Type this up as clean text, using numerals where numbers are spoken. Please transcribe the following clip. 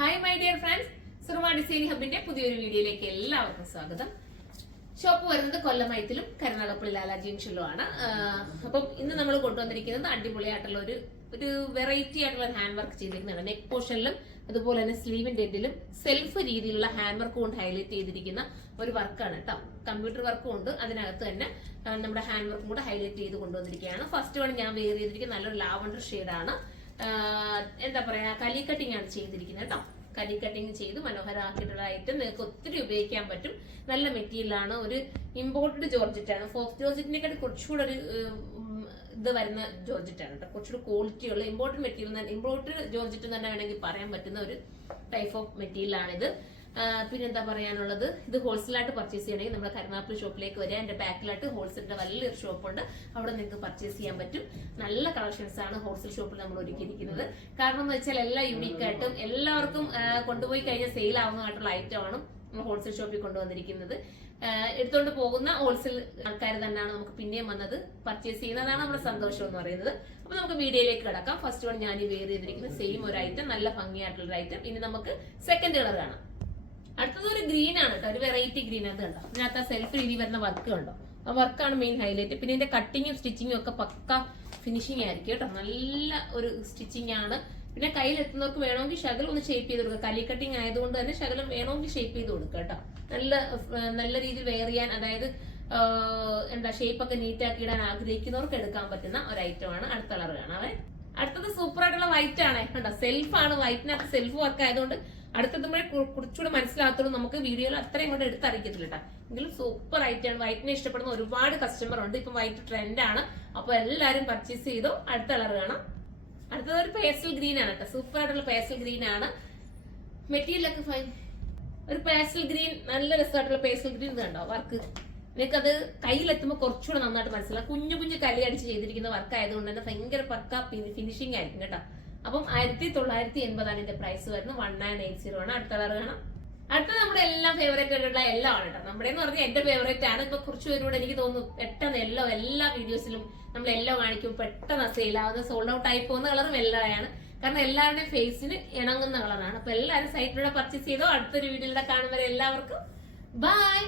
Hi my dear friends, Suruma design ഹബിന്റെ പുതിയൊരു വീഡിയോയിലേക്ക് എല്ലാവർക്കും സ്വാഗതം. ഷോപ്പ് വരുന്നത് കൊല്ലമയത്തിലും കരുനാഗപ്പള്ളി ലാലാ ജംഗ്ഷനിലുമാണ്. അപ്പം ഇന്ന് നമ്മൾ കൊണ്ടുവന്നിരിക്കുന്നത് അടിപൊളിയായിട്ടുള്ള ഒരു വെറൈറ്റി ആയിട്ടുള്ള ഹാൻഡ് വർക്ക് ചെയ്തിരിക്കുന്നതാണ്. നെക്ക് പോർഷനിലും അതുപോലെ തന്നെ സ്ലീവിന്റെ എൻഡിലും സെൽഫ് രീതിയിലുള്ള ഹാൻഡ് വർക്ക് കൊണ്ട് ഹൈലൈറ്റ് ചെയ്തിരിക്കുന്ന ഒരു വർക്കാണ് കേട്ടോ. കമ്പ്യൂട്ടർ വർക്കും ഉണ്ട്, അതിനകത്ത് തന്നെ നമ്മുടെ ഹാൻഡ് വർക്കും കൂടെ ഹൈലൈറ്റ് ചെയ്ത് കൊണ്ടുവന്നിരിക്കുകയാണ്. ഫസ്റ്റ് വൺ ഞാൻ വെയർ ചെയ്തിരിക്കുന്ന നല്ലൊരു ലാവണ്ടർ ഷെയ്ഡാണ്. എന്താ പറയാ, കലി കട്ടിംഗ് ആണ് ചെയ്തിരിക്കുന്നത് കേട്ടോ. കലി കട്ടിങ് ചെയ്ത് മനോഹരമാക്കിയിട്ടുള്ള ഐറ്റം നിങ്ങൾക്ക് ഒത്തിരി ഉപയോഗിക്കാൻ പറ്റും. നല്ല മെറ്റീരിയലാണ്. ഒരു ഇമ്പോർട്ടഡ് ജോർജറ്റ് ആണ്. ഫോക്സ് ജോർജറ്റിനെക്കാട്ടി കുറച്ചുകൂടെ ഒരു ഇത് വരുന്ന ജോർജറ്റ് ആണ് കേട്ടോ. കുറച്ചുകൂടി ക്വാളിറ്റി ഉള്ള ഇമ്പോർട്ടഡ് മെറ്റീരിയൽ, ഇമ്പോർട്ടഡ് ജോർജറ്റ് തന്നെ വേണമെങ്കിൽ പറയാൻ പറ്റുന്ന ഒരു ടൈപ്പ് ഓഫ് മെറ്റീരിയൽ ആണിത്. പിന്നെന്താ പറയാനുള്ളത്, ഇത് ഹോൾസെയിലായിട്ട് പർച്ചേസ് ചെയ്യണമെങ്കിൽ നമ്മുടെ കരുനാഗപ്പള്ളി ഷോപ്പിലേക്ക് വരിക. എന്റെ ബാക്കിലായിട്ട് ഹോൾസെയിലിന്റെ വലിയൊരു ഷോപ്പുണ്ട്, അവിടെ നിങ്ങൾക്ക് പർച്ചേസ് ചെയ്യാൻ പറ്റും. നല്ല കളക്ഷൻസ് ആണ് ഹോൾസെയിൽ ഷോപ്പിൽ നമ്മൾ ഒരുക്കിയിരിക്കുന്നത്. കാരണം എന്ന് വെച്ചാൽ എല്ലാം യൂണീക്ക് ആയിട്ടും എല്ലാവർക്കും കൊണ്ടുപോയി കഴിഞ്ഞാൽ സെയിൽ ആവുന്നതായിട്ടുള്ള ഐറ്റമാണ് നമ്മൾ ഹോൾസെയിൽ ഷോപ്പിൽ കൊണ്ടുവന്നിരിക്കുന്നത്. എടുത്തുകൊണ്ട് പോകുന്ന ഹോൾസെയിൽ ആൾക്കാർ തന്നെയാണ് നമുക്ക് പിന്നെയും വന്നത് പർച്ചേസ് ചെയ്യുന്നതാണ് നമ്മുടെ സന്തോഷം എന്ന് പറയുന്നത്. അപ്പൊ നമുക്ക് വീഡിയോയിലേക്ക് കിടക്കാം. ഫസ്റ്റ് വൺ ഞാൻ വെയർ ചെയ്തിരിക്കുന്നത് സെയിം ഒരു ഐറ്റം, നല്ല ഭംഗിയായിട്ടുള്ള ഒരു ഐറ്റം. ഇനി നമുക്ക് സെക്കൻഡ് കളർ കാണാം. അടുത്തത് ഒരു ഗ്രീൻ ആണ് കേട്ടോ, ഒരു വെറൈറ്റി ഗ്രീൻ. അത് കണ്ടോ, ഇതിനകത്ത് സെൽഫ് രീതി വരുന്ന വർക്ക് കണ്ടോ, ആ വർക്കാണ് മെയിൻ ഹൈലൈറ്റ്. പിന്നെ ഇതിന്റെ കട്ടിങ്ങും സ്റ്റിച്ചിങ്ങും ഒക്കെ പക്ക ഫിനിഷിംഗ് ആയിരിക്കും കേട്ടോ. നല്ല ഒരു സ്റ്റിച്ചിങ് ആണ്. പിന്നെ കയ്യിലെത്തുന്നവർക്ക് വേണമെങ്കിൽ ശകലം ഒന്ന് ഷേപ്പ് ചെയ്ത് കൊടുക്കുക. കലി കട്ടിങ് ആയതുകൊണ്ട് തന്നെ ശകലം വേണമെങ്കിൽ ഷേപ്പ് ചെയ്ത് കൊടുക്കുക കേട്ടോ. നല്ല രീതിയിൽ വെയർ ചെയ്യാൻ, അതായത് എന്താ ഷേപ്പ് ഒക്കെ നീറ്റ് ആക്കി ഇടാൻ ആഗ്രഹിക്കുന്നവർക്ക് എടുക്കാൻ പറ്റുന്ന ഒരു ഐറ്റം ആണ്. അടുത്ത കളർ കാണാവേ. അടുത്തത് സൂപ്പർ ആയിട്ടുള്ള വൈറ്റ് ആണ് കേട്ടോ. സെൽഫാണ്, വൈറ്റിനകത്ത് സെൽഫ് വർക്ക് ആയതുകൊണ്ട് അടുത്തെത്തുമ്പോഴേ കുറച്ചുകൂടെ മനസ്സിലാകത്തുള്ളൂ. നമുക്ക് വീഡിയോയിൽ അത്രയും കൊണ്ട് എടുത്തറിയത്തില്ല കേട്ടോ. എങ്കിലും സൂപ്പർ ആയിട്ടാണ്. വൈറ്റിനെ ഇഷ്ടപ്പെടുന്ന ഒരുപാട് കസ്റ്റമർ ഉണ്ട്. ഇപ്പൊ വൈറ്റ് ട്രെൻഡ് ആണ്, അപ്പൊ എല്ലാരും പർച്ചേസ് ചെയ്തു. അടുത്ത കളർ കാണാം. അടുത്തത് ഒരു പേസ്റ്റൽ ഗ്രീൻ ആണ് കേട്ടോ. സൂപ്പർ ആയിട്ടുള്ള പേസ്റ്റൽ ഗ്രീൻ ആണ്. മെറ്റീരിയൽ ഒക്കെ ഫൈൻ. ഒരു പേസ്റ്റൽ ഗ്രീൻ, നല്ല രസമായിട്ടുള്ള പേസ്റ്റൽ ഗ്രീൻ കണ്ടോ വർക്ക്. നിങ്ങൾക്ക് അത് കയ്യിലെത്തുമ്പോൾ കുറച്ചുകൂടെ നന്നായിട്ട് മനസ്സിലാവും. കുഞ്ഞു കുഞ്ഞു കലി അടിച്ച് ചെയ്തിരിക്കുന്ന വർക്ക് ആയതുകൊണ്ട് തന്നെ ഭയങ്കര പക്ക ഫിനിഷിംഗ് ആയിരിക്കും കേട്ടോ. അപ്പം 1980 ഇതിന്റെ പ്രൈസ് വരുന്നത്. 1980 ആണ്. അടുത്ത കളർ കാണാം. അടുത്ത നമ്മുടെ എല്ലാം ഫേവറേറ്റ് ആയിട്ടുള്ള എല്ലാം ആണ് കേട്ടോ. നമ്മുടെ എന്ന് പറഞ്ഞാൽ എന്റെ ഫേവറേറ്റ് ആണ്. ഇപ്പൊ കുറച്ച് പേരോട് എനിക്ക് തോന്നുന്നു പെട്ടെന്ന് എല്ലാ വീഡിയോസിലും നമ്മൾ എല്ലാം കാണിക്കും, പെട്ടെന്ന് സെയിലാവുന്ന സോൾഡ് ഔട്ട് ആയി പോകുന്ന കളറും എല്ലാമാണ്. കാരണം എല്ലാവരുടെയും ഫേസിന് ഇണങ്ങുന്ന കളറാണ്. അപ്പൊ എല്ലാവരും സൈറ്റിലൂടെ പർച്ചേസ് ചെയ്തോ. അടുത്തൊരു വീഡിയോയിലൂടെ കാണുന്നവരെ എല്ലാവർക്കും ബൈ.